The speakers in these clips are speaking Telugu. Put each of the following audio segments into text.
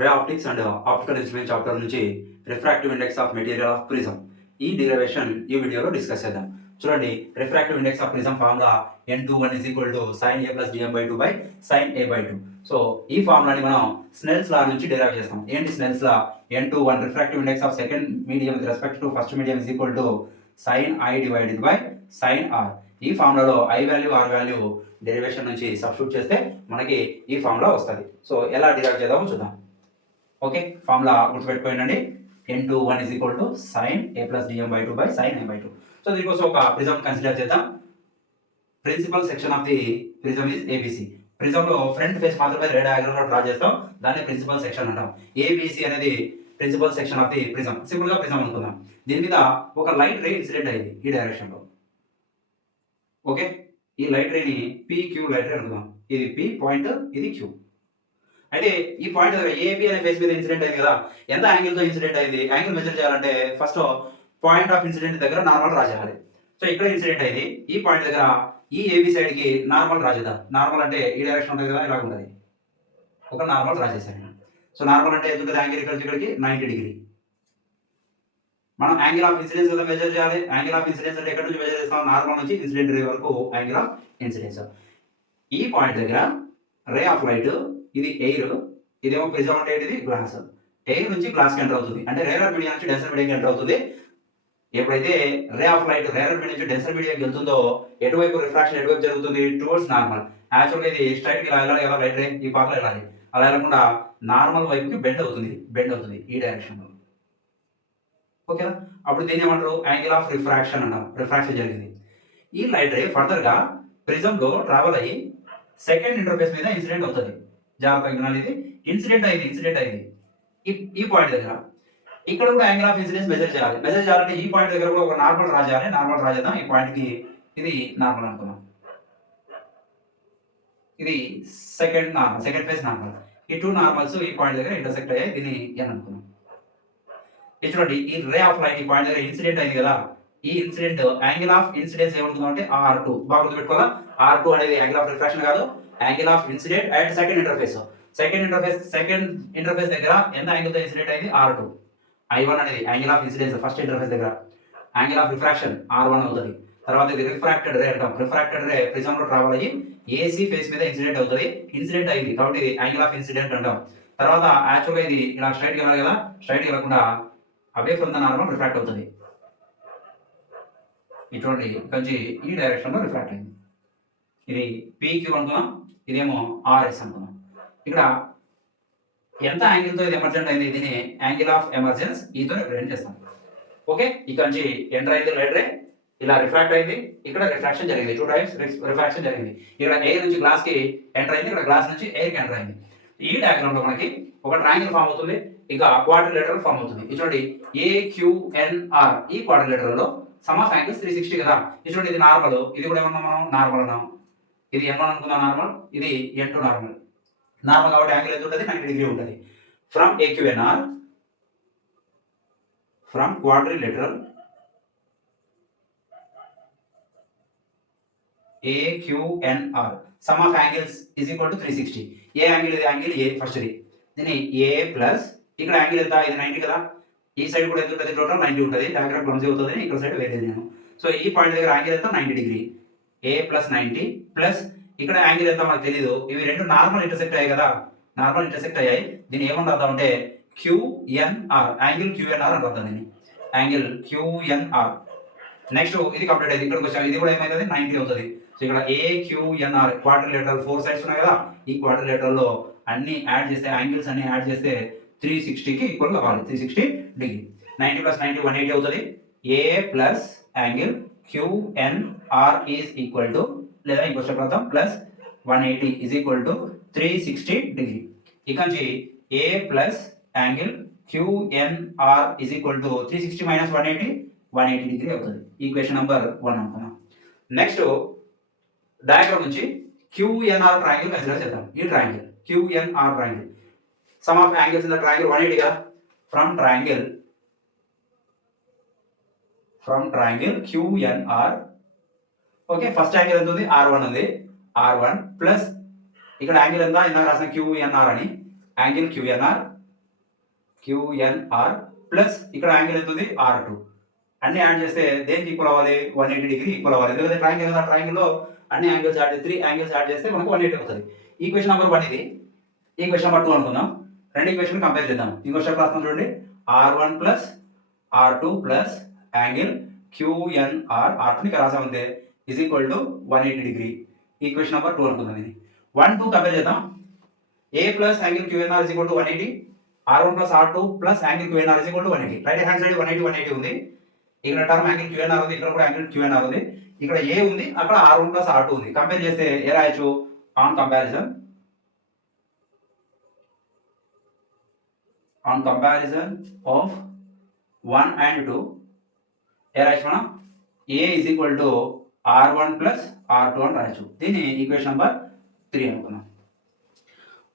Ray optics and optical instrument chapter నుంచి refractive index of material of prism ఈ డిరైవేషన్ ఈ వీడియోలో డిస్కస్ చేద్దాం. చూడండి, refractive index of prism formula n21 sin a plus dm/2 by sin a/2. So ఈ ఫార్ములాని మనం స్నెల్స్ లా నుంచి డిరైవ్ చేస్తాం. ఏంటి Snell's law? n21 refractive index of second medium with respect to first medium sin i divided by sin r. ఈ ఫార్ములాలో i value r value derivation నుంచి సబ్స్టిట్యూట్ చేస్తే మనకి ఈ ఫార్ములా వస్తుంది. సో ఎలా డిరైవ్ చేద్దామో చూద్దాం. ఓకే, ఫార్ములా గుర్తుపెట్టుకోండి. n21 sin a plus dm/2 by sin a/2. So దీనికోసం ఒక ప్రిజం కన్సిడర్ చేద్దాం. Principal section of the prism is ABC. ప్రిజంలో ఫ్రంట్ ఫేస్ మాత్రమే రే డయాగ్రామ్ లో డ్రా చేస్తాం, దాన్ని ప్రిన్సిపల్ సెక్షన్ అంటాం. ABC అనేది principal section of the prism. Simple గా ప్రిజం అనుకుందాం. దీని మీద ఒక లైట్ రే ఇన్సిడెంట్ అయింది ఈ డైరెక్షన్ లో. ఓకే, ఈ లైట్ రేని PQ లైట్ రే అనుకుందాం. ఇది P పాయింట్, ఇది Q. అయితే ఈ పాయింట్ దగ్గర AB అనే ఫేస్ మీద ఇన్సిడెంట్ అయింది కదా, ఎంత యాంగిల్ తో ఇన్సిడెంట్ అయింది? యాంగిల్ మెజర్ చేయాలంటే ఫస్ట్ పాయింట్ ఆఫ్ ఇన్సిడెంట్ దగ్గర నార్మల్ డ్రా చేయాలి. సో ఇక్కడ ఇన్సిడెంట్ అయింది, ఈ పాయింట్ దగ్గర ఈ AB సైడ్ కి నార్మల్ డ్రా చేద్దాం. నార్మల్ అంటే ఈ డైరెక్షన్ ఉంటుంది కదా, ఇలా ఉంటుంది. ఒక నార్మల్ డ్రా చేశాను. సో నార్మల్ అంటే ఎంత ఉంటుంది? యాంగిల్ ఇక్కడికి 90 డిగ్రీ. మనం యాంగిల్ ఆఫ్ ఇన్సిడెన్స్ కదా మెజర్ చేయాలి. యాంగిల్ ఆఫ్ ఇన్సిడెన్స్ అంటే ఎక్కడి నుంచి మెజర్ చేస్తాం? నార్మల్ నుంచి ఇన్సిడెంట్ రే వరకు యాంగిల్ ఆఫ్ ఇన్సిడెన్స్. ఈ పాయింట్ దగ్గర రే ఆఫ్ లైట్, ఇది ఎయిర్, ఇదేమో ప్రిజం అంటే ఏంటిది? గ్లాస్. ఎయిర్ నుంచి గ్లాస్ కి ఎంటర్ అవుతుంది, అంటే రేరర్ మీడియా నుంచి డెన్సర్ మీడియాకి ఎంటర్ అవుతుంది. ఎప్పుడైతే ray of light rarer media నుంచి డెన్సర్ మీడియాకి వెళ్తుందో ఎటువైపు రిఫ్రాక్షన్ ఎటువైపు జరుగుతుంది? Towards normal. యాక్చువల్గా ఇది స్ట్రైట్ కి ఇలా వెళ్ళాలి కదా, లైట్ రే ఈ పాత్ర వెళ్ళాలి. అలా వెళ్ళకుండా నార్మల్ వైపుకి బెండ్ అవుతుంది ఈ డైరెక్షన్ లో. ఓకేనా? అప్పుడు దీన్ని ఏమంటారు? యాంగిల్ ఆఫ్ రిఫ్రాక్షన్ అంటాం. రిఫ్రాక్షన్ జరిగింది. ఈ లైట్ రే ఫర్దర్ గా ప్రిజం లో ట్రావెల్ అయ్యి సెకండ్ ఇంటర్ఫేస్ మీద ఇన్సిడెంట్ అవుతుంది. జాగ్రత్తగా వినాలి, ఇది ఇన్సిడెంట్ అయింది ఈ పాయింట్ దగ్గర. ఇక్కడ కూడా యాంగిల్ ఆఫ్ ఇన్సిడెన్స్ మెజర్ చేయాలంటే ఈ పాయింట్ దగ్గర కూడా ఒక నార్మల్ డ్రా చేయాలి. నార్మల్ డ్రా చేద్దాం. ఈ పాయింట్ కి ఇది నార్మల్ అనుకున్నాం. ఇది సెకండ్ ఫేస్ నార్మల్. ఈ టూ నార్మల్స్ ఈ పాయింట్ దగ్గర ఇంటర్సెక్ట్ అయ్యాయి, దీన్ని n అనుకున్నాం. ఇది చూడండి, ఈ రే ఆఫ్ లైట్ ఈ పాయింట్ దగ్గర ఇన్సిడెంట్ అయింది కదా, ఈ ఇన్సిడెంట్ యాంగిల్ ఆఫ్ ఇన్సిడెన్స్ ఏమనుకుందాం అంటే R2. బాగా గుర్తుపెట్టుకోవాలా, R2 అనేది యాంగిల్ ఆఫ్ రిఫ్రాక్షన్ కాదు, angle of incident at second interface దగ్గర ఎంత యాంగిల్ తో ఇన్సిడెంట్ అయింది? R2. I1 అనేది angle of incidence first interface దగ్గర. యాంగిల్ ఆఫ్ రిఫ్రాక్షన్ R1 అవుతుంది. తర్వాత ఇది రిఫ్రాక్టెడ్ రే అంటాం. రిఫ్రాక్టెడ్ రే ప్రిజం లో ట్రావెల్ అయ్యి AC ఫేస్ మీద ఇన్సిడెంట్ అవుతుంది. ఇన్సిడెంట్ అయింది కాబట్టి ఇది యాంగిల్ ఆఫ్ ఇన్సిడెంట్ అంటాం. తర్వాత యాక్చువల్గా ఇది ఇలా స్ట్రైట్ గా వెళ్ళాలి కదా, స్ట్రైట్ గా వెళ్ళకుండా away from the normal refract అవుతుంది. ఇటువంటి కొంచెం ఈ డైరెక్షన్ లో రిఫ్రాక్ట్ అయింది. ఇది PQ అనుకున్నాం, ఇదేమో RS అనుకున్నాం. ఇక్కడ ఎంత యాంగిల్ తో ఇది ఎమర్జెంట్ అయింది? దీన్ని యాంగిల్ ఆఫ్ ఎమర్జెన్స్ ఈతో రిప్రజెంట్ చేస్తాం. ఓకే, ఇక్కడ నుంచి ఎంటర్ అయింది లైట్ రే, ఇలా రిఫ్రాక్ట్ అయింది, ఇక్కడ రిఫ్రాక్షన్ జరిగింది. 2 టైమ్స్ రిఫ్రాక్షన్ జరిగింది. ఇక్కడ ఎయిర్ నుంచి గ్లాస్ కి ఎంటర్ అయింది, ఇక్కడ గ్లాస్ నుంచి ఎయిర్ కి ఎంటర్ అయింది. ఈ డయాగ్రామ్ లో మనకి ఒక ట్రయాంగిల్ ఫామ్ అవుతుంది, ఇక క్వాడ్రిలేటరల్ ఫామ్ అవుతుంది. చూడండి, AQNR ఈ క్వాడ్రిలేటరల్ లో సమ్ ఆఫ్ యాంగిల్స్ 360 కదా. చూడండి, ఇది నార్మల్, ఇది కూడా ఏమన్నా మనం నార్మల్ అన్నాం. ఇది n1 అనుకుందాం నార్మల్, ఇది n2 నార్మల్. నార్మల్ కాబట్టి యాంగిల్ ఎంత ఉంటుంది? 90 డిగ్రీ ఉంటుంది. From AQNR, from quadrilateral AQNR some of angles is equal to 360. A angle? ఇది యాంగిల్ A ఫస్ట్ ది. దీన్ని A ప్లస్ ఇక్కడ యాంగిల్ ఎంత? ఇది 90 కదా. ఈ సైడ్ కూడా ఎంత ఉంటుంది? టోటల్ 90 ఉంటుంది. డయాగ్రామ్ క్లమ్జీ అవుతుంది, ఇక్కడ సైడ్ వేరేది నేను. సో ఈ పాయింట్ దగ్గర యాంగిల్ ఎంత? 90 డిగ్రీ. A ప్లస్ 90 ప్లస్ ఇక్కడ యాంగిల్ ఎంత మనకు తెలియదు. ఇవి రెండు నార్మల్ ఇంటర్సెక్ట్ అయ్యాయి కదా, నార్మల్ ఇంటర్సెక్ట్ అయ్యాయి. దీన్ని ఏమని రాద్దాం అంటే QNR, యాంగిల్ QNR అని రాద్దాం దీన్ని, యాంగిల్ QNR. నెక్స్ట్ ఇది కంప్లీట్ అయింది, ఇక్కడికి వచ్చాం. ఇది కూడా ఏమైతుంది? 90 అవుతుంది. సో ఇక్కడ AQNR క్వాడ్రిలేటరల్ 4 సైడ్స్ ఉన్నాయి కదా, ఈ క్వాడ్రిలేటరల్ లో అన్ని యాడ్ చేస్తే, యాంగిల్స్ అన్ని యాడ్ చేస్తే 360 కి ఈక్వల్ గా కావాలి. 360 డిగ్రీ. 90 ప్లస్ 90 180 అవుతుంది. A plus angle QNR is equal to, లేదా ఇంకో స్టెప్ రాద్దాం, plus 180 is equal to 360 degree. ఇక నుంచి A plus angle QNR is equal to 360 minus 180 degree అవుతుంది. ఈక్వేషన్ నెంబర్ 1 అనుకున్నాం. నెక్స్ట్ డయాగ్రామ్ నుంచి QNR ట్రయాంగిల్ కన్సిడర్ చేద్దాం. ఈ triangle QNR triangle, some of angles in the triangle 180 కదా. From triangle QNR. Okay, first angle ఎంత ఉంది? R1 ఉంది. R1 ప్లస్ ఇక్కడ యాంగిల్ ఎంత? ఇందాక రాసిన QNR అని, యాంగిల్ QNR QNR ప్లస్ ఇక్కడ యాంగిల్ ఎంత ఉంది R2 అన్ని యాడ్ చేస్తే దేనికి ఈక్వల్ అవ్వాలి 180 డిగ్రీ ఈక్వల్ అవ్వాలి ఎందుకంటే ట్రయాంగిల్ కదా ట్రయాంగిల్ లో అన్ని యాంగిల్స్ యాడ్ చేసి 3 యాంగిల్స్ యాడ్ చేస్తే మనకు 180 అవుతుంది. ఈక్వేషన్ నెంబర్ 1 ఇది. ఈక్వేషన్ నెంబర్ 2 అనుకుందాం. రెండు ఈక్వేషన్ కంపేర్ చేద్దాం. ఇంకో స్టెప్ రాస్తాం చూడండి. R1 plus R2 plus angle QNR R2 ని రాసామంటే ఇజ్ ఈక్వల్ టు 180 డిగ్రీ. ఈక్వేషన్ నెంబర్ 2 అనుకుందాం. ఇది 1 2 కంపేర్ చేద్దాం. A plus angle QNR is equal to 180. R1 plus R2 plus angle QNR is equal to 180. Right hand side 180 180 ఉంది. ఇక్కడ టర్మ్ యాంగిల్ QNR ఉంది, ఇక్కడ కూడా యాంగిల్ QNR ఉంది. ఇక్కడ A ఉంది, అక్కడ R1 ప్లస్ R2 ఉంది. కంపేర్ చేస్తే ఏ రాయొచ్చు? ఆన్ కంపారిజన్ ఆఫ్ 1 and 2 ఏ రాయొచ్చు మనం? A is equal to R1 plus R2 అని రాయొచ్చు. దీన్ని ఈక్వేషన్ నెంబర్ 3 అనుకున్నాం.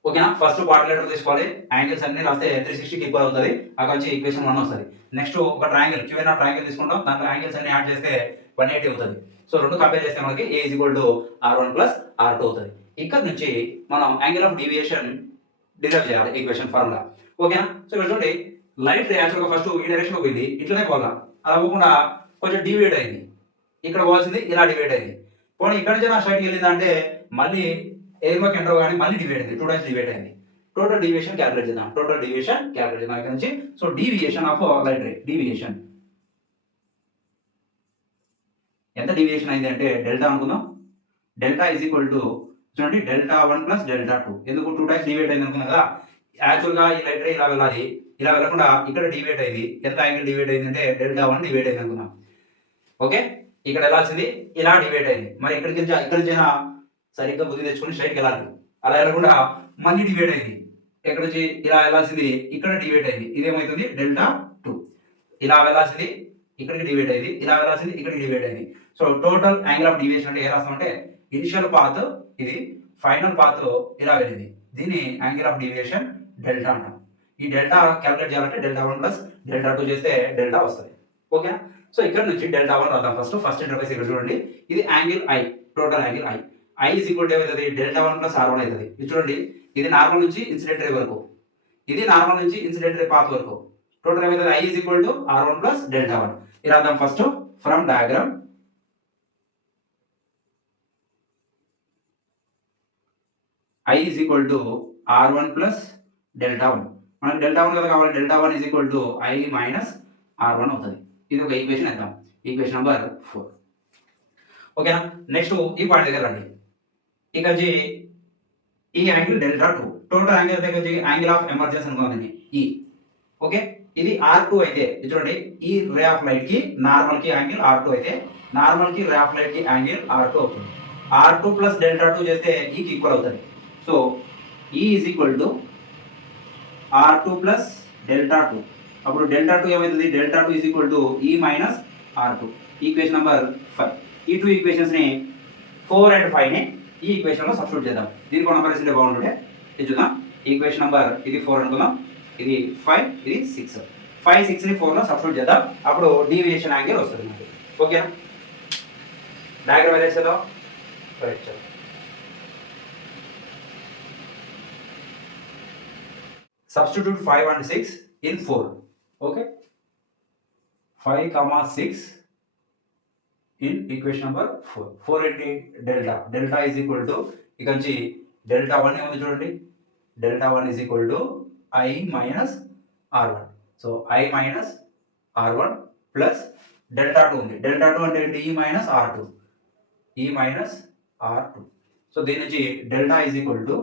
ఓకేనా? ఫస్ట్ క్వాడ్రిలేటర్ తీసుకోవాలి. యాంగిల్స్ అన్ని రాస్తే 360 కి ఈక్వల్ అవుతుంది. అక్కడ నుంచి ఈక్వేషన్ 1 వస్తుంది. నెక్స్ట్ ఒక ట్రయాంగిల్ QNR ట్రయాంగిల్ తీసుకుంటాం. దాంట్లో యాంగిల్స్ అన్ని యాడ్ చేస్తే 180 అవుతుంది. సో రెండు కంపేర్ చేస్తే మనకి A is equal to R1 plus R2 అవుతుంది. ఇక్కడ నుంచి మనం యాంగిల్ ఆఫ్ డీవియేషన్ డిరైవ్ చేయాలి ఈక్వేషన్ ఫార్ములా. ఓకేనా? సో ఇక్కడ చూడండి, లైట్ యాక్చువల్గా ఫస్ట్ ఈ డైరెక్షన్ పోయింది, ఇట్లనే పోగా అలా పోకుండా కొంచెం డివైడ్ అయింది. ఇక్కడ పోవాల్సింది ఇలా డివైడ్ అయింది. పోనీ ఇక్కడ నుంచి నా స్ట్రైట్కి వెళ్ళింది అంటే మళ్ళీ ఎయిర్లోకి ఎంటర్ కానీ మళ్ళీ డివైడ్ అయింది, 2 టైమ్స్ డివైడ్ అయింది. టోటల్ డీవియేషన్ క్యాలిక్యులేట్ చేద్దాం. ఇక్కడ నుంచి so deviation of light ray deviation ఎంత డీవియేషన్ అయింది అంటే డెల్టా అనుకుందాం. డెల్టా ఈజ్ ఈక్వల్ టు చూడండి డెల్టా 1 ప్లస్ డెల్టా 2. ఎందుకు 2 టైమ్స్ డివైడ్ అయింది అనుకున్నాం కదా. యాక్చువల్గా ఈ లైట్ రే ఇలా వెళ్ళాలి, ఇలా వెళ్ళకుండా ఇక్కడ డివైడ్ అయింది. ఎంత యాంగిల్ డివైడ్ అయింది అంటే డెల్టా 1 డివైడ్ అయింది అనుకుందాం. ఓకే, ఇక్కడ వెళ్ళాల్సింది ఇలా డివైడ్ అయింది. మరి ఇక్కడి నుంచైనా సరిగ్గా బుద్ధి తెచ్చుకొని స్ట్రైట్కి వెళ్ళాలి. అలా వెళ్ళకుండా మళ్ళీ డివైడ్ అయింది. ఎక్కడి నుంచి ఇలా వెళ్ళాల్సింది ఇక్కడ డివైడ్ అయింది. ఇదేమవుతుంది డెల్టా 2. ఇలా వెళ్ళాల్సింది ఇక్కడికి డివైడ్ అయింది, ఇలా వెళ్ళాల్సింది ఇక్కడికి డివైడ్ అయింది. So total angle of deviation అంటే ఏ రాస్తామంటే ఇనిషియల్ పాత్ ఇది, ఫైనల్ పాత్ ఇలా వెళ్ళింది. దీన్ని యాంగిల్ ఆఫ్ డీవియేషన్ డెల్టా అంటాం. ఈ డెల్టా క్యాలిక్యులేట్ చేయాలంటే డెల్టా 1 ప్లస్ డెల్టా 2 చేస్తే డెల్టా వస్తుంది. ఓకేనా? సో ఇక్కడ నుంచి డెల్టా 1 రాద్దాం. ఫస్ట్ ఇంటర్ఫేస్ ఇక్కడ చూడండి. ఇది angle I, total angle I is equal to ఏమవుతుంది డెల్టా 1 ప్లస్ R1 అవుతుంది. ఇది చూడండి, ఇది నార్మల్ నుంచి ఇన్సిడెంట్ రే వరకు, ఇది నార్మల్ నుంచి ఇన్సిడెంట్ రే పాత్ వరకు. టోటల్ ఏమవుతుంది I is equal to R1 plus delta 1. ఇది రాద్దాం. First from diagram I is equal to R1 plus delta 1. మనకి డెల్టా 1 కదా కావాలి. Delta 1 is equal to I minus R1 అవుతుంది. ఇది ఒక ఈక్వేషన్ ఇద్దాం. Equation number 4. ఓకేనా? నెక్స్ట్ ఈ పాయింట్ దగ్గర రండి. ఇక ఈ యాంగిల్ డెల్టా 2 టోటల్ యాంగిల్ దగ్గర యాంగిల్ ఆఫ్ ఎమర్జెన్స్ అనుకోండి ఈ. ఓకే, ఇది R2 అయితే చూడండి, ఈ రే ఆఫ్ లైట్ కి నార్మల్ కి యాంగిల్ R2 అయితే నార్మల్ కి రే ఆఫ్ లైట్ కి యాంగిల్ R2 అవుతుంది. R2 ప్లస్ డెల్టా 2 చేస్తే ఈ కి ఈక్వల్ అవుతుంది. సో ఈ is equal to R2 plus delta 2. అప్పుడు డెల్టా 2 ఏమవుతుంది డెల్టా 2 ఈజ్ ఈక్వల్ టు ఈ మైనస్ R2. Equation number 5. ఈ 2 ఈక్వేషన్స్ ని 4 అండ్ 5 ని ఈ ఈక్వేషన్ లో సబ్స్టిట్యూట్ చేద్దాం. దీనికి ఒక నెంబర్ ఇస్తే బాగుంటుండే. ఇది చూద్దాం. ఈక్వేషన్ నెంబర్ ఇది 4 అనుకుందాం, ఇది 5, ఇది 6. 5 6 ని 4 లో సబ్స్టిట్యూట్ చేద్దాం. అప్పుడు డీవియేషన్ యాంగిల్ వస్తుంది మనకి. ఓకేనా? డయాగ్రామ్ ఎలా చేద్దాం. Correct. Substitute 5 and 6 in 4. Okay, 5, 6 in equation number 4. 4 into delta is equal to ఇక్కడ నుంచి delta 1 ఏముంది చూడండి. delta 1 is equal to I minus R1. So I minus R1 plus delta 2 ఉంది. delta 2 అంటే ఏంటి E minus R2. E minus R2. సో దీని నుంచి delta is equal to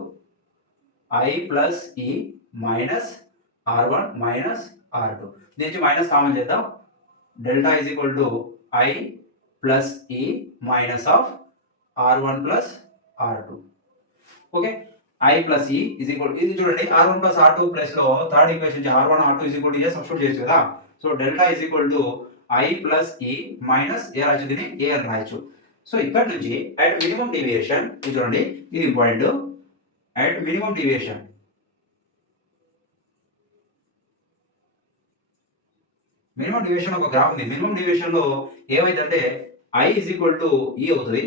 I plus E minus R1 minus R2. దీని నుంచి మైనస్ కామన్ చేద్దాం. Delta is equal to I plus E minus of R1 plus R2. Okay, I plus E is equal, ఇది చూడండి R1 ప్లస్ R2 ప్లస్ లో third equation R1 R2 is equal to A substitute చేయొచ్చు కదా. So delta is equal to I plus E minus A రాయొచ్చు, దీన్ని ఏ అని రాయొచ్చు. సో ఇక్కడ నుంచి అట్ మినిమం డీవియేషన్ ఇది చూడండి, ఇది important. At minimum deviation minimum deviation ఒక గ్రాఫ్ ఉంది. మినిమం డివియేషన్ లో ఏమైందంటే I is equal to E అవుతుంది,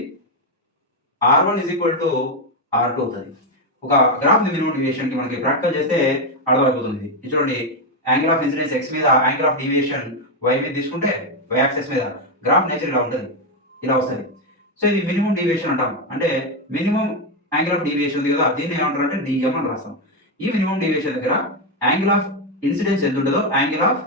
R1 is equal to R2 అవుతుంది. ఒక గ్రాఫ్ ఉంది మినిమం డివియేషన్ కి, మనకి ప్రాక్టికల్ చేస్తే అర్థమైపోతుంది. ఇది చూడండి, యాంగిల్ ఆఫ్ ఇన్సిడెన్స్ ఎక్స్ మీద, యాంగిల్ ఆఫ్ డీవియేషన్ వై మీద తీసుకుంటే వై యాక్సెస్ మీద గ్రాఫ్ నేచర్ ఇలా ఉంటుంది, ఇలా వస్తుంది. సో ఇది మినిమం డీవియేషన్ అంటాం, అంటే మినిమం యాంగిల్ ఆఫ్ డీవియేషన్ ఉంది కదా, దీన్ని ఏమంటారు అంటే డిఎం అని రాస్తాం. ఈ మినిమం డీవియేషన్ దగ్గర యాంగిల్ ఆఫ్ ఇన్సిడెన్స్ ఎంత ఉంటుందో యాంగిల్ ఆఫ్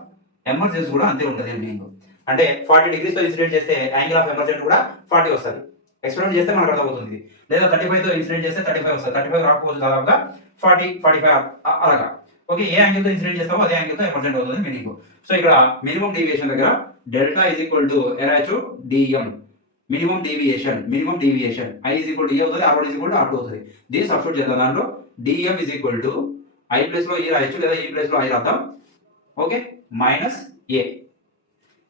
ఎమర్జెన్స్ కూడా అంతే ఉంటుంది. మీనింగ్ అంటే 40 degrees తో ఇన్సిడెంట్ చేస్తే యాంగిల్ ఆఫ్ ఎమర్జెన్స్ కూడా 40 వస్తుంది. ఎక్స్పెరిమెంట్ చేస్తే మనకు అర్థమవుతుంది. లేదా 35 తో ఇన్సిడెంట్ చేస్తే 35 వస్తుంది. 35 రాకపోవచ్చు, దాదాపుగా 40, 45 అలాగా. ఓకే, ఏ యాంగిల్ తో ఇన్సిడెంట్ చేస్తావో అదే యాంగిల్ తో ఎమర్జెంట్ అవుతుంది మీనింగ్. సో ఇక్కడ మినిమం డీవియేషన్ దగ్గర డెల్టా ఈజ్ ఈక్వల్ టు ఎరాచు DM, minimum deviation I is equal to A అవుతుంది, R one is equal to R two అవుతుంది. దీన్ని సబ్స్టిట్యూట్ చేద్దాం. దాంట్లో DM is equal to I place లో ఈ రాయొచ్చు, లేదా ఈ ప్లేస్ లో ఐ రాద్దాం. Okay, minus A.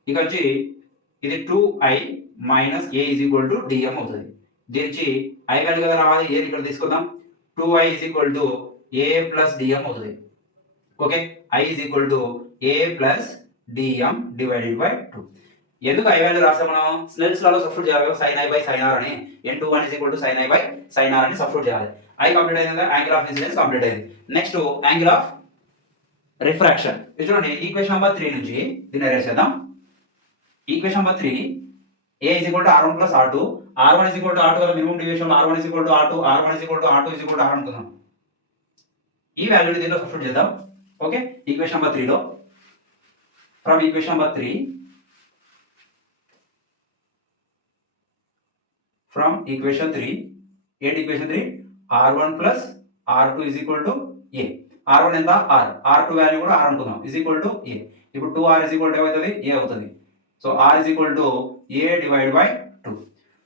ఇక వచ్చి ఇది 2i minus A is equal to DM అవుతుంది. దీని నుంచి ఐ వాల్యూ కదా రావాలి, ఏ ఇక్కడ తీసుకుందాం. 2i is equal to A plus DM అవుతుంది. Okay, I is equal to A plus DM divided by 2. ఎందుకు ఐ వాల్యూ రాస్తాం మనం? స్నెల్స్ లాలో సబ్స్టిట్యూట్ చేయాలి కదా, sin i by sin r అని. n21 is equal to sin i by sin r అని సబ్స్టిట్యూట్ చేయాలి. ఐ కంప్లీట్ అయింది కదా, యాంగిల్ ఆఫ్ ఇన్సిడెన్స్ కంప్లీట్ అయింది. Next angle of refraction. ఇది చూడండి, ఈక్వేషన్ నెంబర్ 3 నుంచి దీన్ని అరేంజ్ చేద్దాం. Equation number 3, a is equal to r1 plus r2, r1 is equal to r2 కదా, minimum deviation r1 is equal to r2, r1 is equal to r2 is equal to r అనుకుందాం. ఈ వాల్యూని దీనిలో సబ్స్టిట్యూట్ చేద్దాం. ఓకే, ఈక్వేషన్ నెంబర్ 3 లో ఫ్రమ్ ఈక్వేషన్ నెంబర్ 3 ఏంటి equation 3, r1 plus r2 is equal to a. r1 ఎంత r, r2 వాల్యూ కూడా r అనుకుందాం, is equal to a. ఇప్పుడు 2r is equal to ఏమవుతుంది, a అవుతుంది. So r is equal to a divided by 2.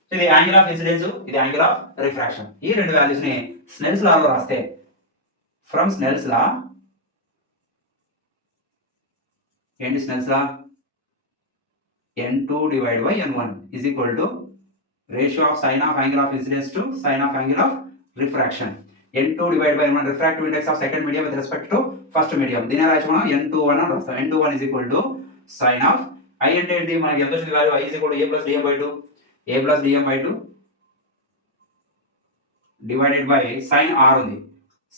So ఇది యాంగిల్ ఆఫ్ ఇన్సిడెన్స్, ఇది యాంగిల్ ఆఫ్ రిఫ్రాక్షన్. ఈ రెండు వాల్యూస్ ని స్నెల్స్ లా లో రాస్తే, ఫ్రమ్ స్నెల్స్ లా, ఏంటి Snell's law, n2 divided by n1 is equal to ratio of sin of angle of incidence to sin of angle of refraction. n2 divided by n1 refractive index of second medium with respect to first medium. దీని రాయొచ్చు మనం n21 అని రాస్తాం. n21 is equal to sin of i అంటే ఏంటి, మనకి ఎంత వచ్చింది value, i is equal to a plus dm by 2, a plus dm by 2 divided by sin r ఉంది.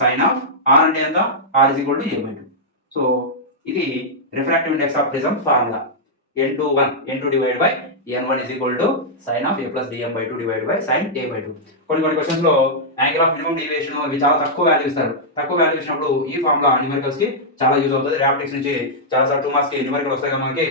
sin of r అంటే ఎంత, r is equal to a by 2. So ఇది refractive index of prism formula. n2 divided by n1 is equal to sin of a plus dm by 2 divided by sin a by 2. కొన్ని questions low angle of minimum deviation ఇవి చాలా తక్కువ వాల్యూ ఇస్తారు. తక్కువ వాల్యూ ఇచ్చినప్పుడు ఈ ఫార్ములా న్యూమరికల్స్ కి చాలా యూజ్ అవుతుంది. ర్యాపిటిక్స్ నుంచి చాలా సార్లు 2 మార్క్స్ కి న్యూమరికల్ వస్తాయి కదా మనకి.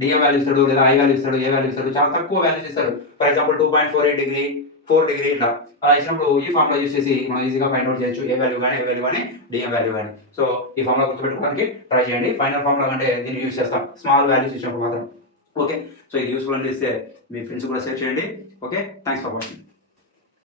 డిఎం వాల్యూ ఇస్తాడు, లేదా ఐ వాల్యూ ఇస్తాడు, ఏ వాల్యూ ఇస్తాడు, చాలా తక్కువ వాల్యూస్ ఇస్తారు. ఫర్ ఎగ్జాంపుల్ 2.48 డిగ్రీ, 4 డిగ్రీ ఇట్లా అలా ఇచ్చినప్పుడు ఈ ఫార్ములా యూజ్ చేసి మనం ఈజీగా ఫైండ్ అవుట్ చేయొచ్చు, ఏ వాల్యూ కానీ డిఎం వాల్యూ కానీ. సో ఈ ఫార్ములా గుర్తుపెట్టుకోవడానికి ట్రై చేయండి. ఫైనల్ ఫార్ములా అంటే దీన్ని యూజ్ చేస్తాం స్మాల్ వాల్యూస్ ఇచ్చినప్పుడు మాత్రం. ఓకే, సో ఇది యూస్ఫుల్ అని ఇస్తే మీ ఫ్రెండ్స్ కూడా షేర్ చేయండి. Okay, thanks for watching.